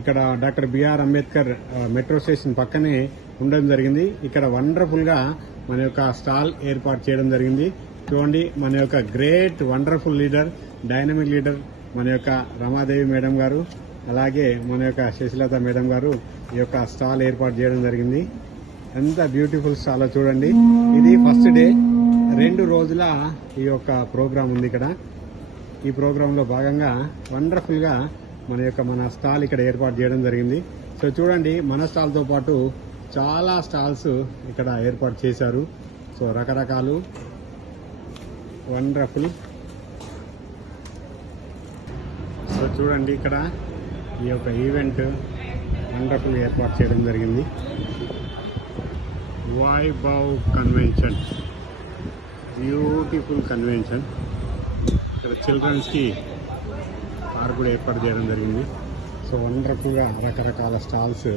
ఇక్కడ doctor B R Ambedkar metro station పక్కనే ఉండడం జరిగింది. ఇక్కడ వండర్ఫుల్ గా మన యొక్క స్టాల్ ఏర్పాటు చేయడం జరిగింది. చూడండి, మన యొక్క great wonderful leader, dynamic leader మన యొక్క రమాదేవి మేడం గారు, అలాగే మన యొక్క శశిలత మేడం గారు ఈ యొక్క స్టాల్ ఏర్పాటు చేయడం జరిగింది. ఎంత బ్యూటిఫుల్ స్టాల్ చూడండి. ఇది ఫస్ట్ డే, 2 రోజుల ఈ యొక్క ప్రోగ్రామ్ ఉంది ఇక్కడ. ఈ ప్రోగ్రామ్ లో భాగంగా వండర్ఫుల్ గా మన స్టాల్ ఇక్కడ ఏర్పాటు చేయడం జరిగింది. సో చూడండి, మన స్టాల్ తో పాటు చాలా స్టాల్స్ ఇక్కడ ఏర్పాటు చేశారు. సో రకరకాలు వండర్ఫుల్. సో చూడండి, ఇక్కడ ఈ యొక్క ఈవెంట్ వండర్ఫుల్ ఏర్పాటు చేయడం జరిగింది. Vaibhav convention, beautiful convention. ఇక్కడ చిల్డ్రన్స్కి పార్క్ కూడా ఏర్పాటు చేయడం జరిగింది. సో వండర్ఫుల్గా రకరకాల స్టాల్స్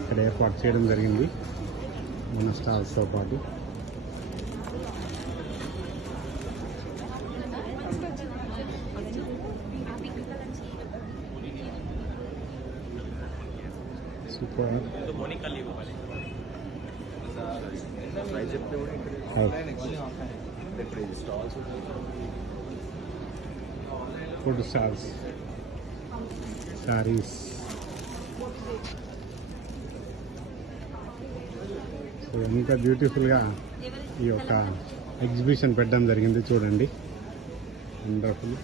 ఇక్కడ ఏర్పాటు చేయడం జరిగింది మన స్టాల్స్తో పాటు. Super. Food stalls, saris. So ఎంత బ్యూటిఫుల్గా ఈ యొక్క ఎగ్జిబిషన్ పెట్టడం జరిగింది చూడండి, వండర్ఫుల్.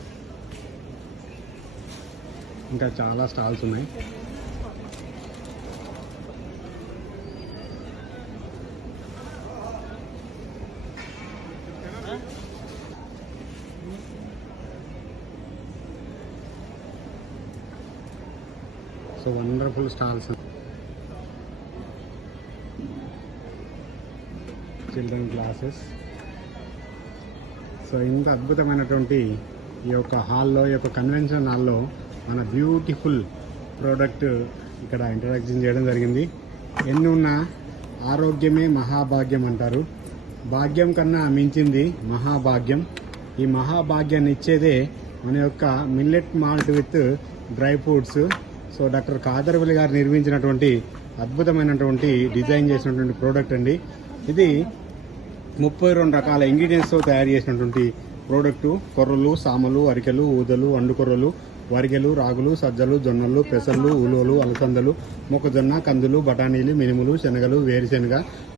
ఇంకా చాలా స్టాల్స్ ఉన్నాయి. So wonderful stalls, children classes. So ఇంత అద్భుతమైనటువంటి ఈ యొక్క హాల్లో, ఈ యొక్క కన్వెన్షన్ హాల్లో మన బ్యూటిఫుల్ ప్రోడక్ట్ ఇక్కడ ఇంట్రడక్షన్ చేయడం జరిగింది. ఎన్ని ఉన్నా ఆరోగ్యమే మహాభాగ్యం అంటారు. భాగ్యం కన్నా మించింది మహాభాగ్యం. ఈ మహాభాగ్యాన్ని ఇచ్చేదే మన యొక్క millet malt with dry fruits. So doctor Khadar Valli గారు నిర్మించినటువంటి అద్భుతమైనటువంటి డిజైన్ చేసినటువంటి ప్రోడక్ట్ అండి. ఇది 32 రకాల ఇంగ్రీడియంట్స్తో తయారు చేసినటువంటి ప్రోడక్టు. కొర్రలు, సామలు, అరికెలు, ఊదలు, అండుకొర్రలు, వరిగెలు, రాగులు, సజ్జలు, జొన్నలు, పెసళ్ళు, ఉలువలు, అలసందలు, మొక్కజొన్న, కందులు, బఠానీలు, మినుములు, శనగలు, వేరుశెనగ,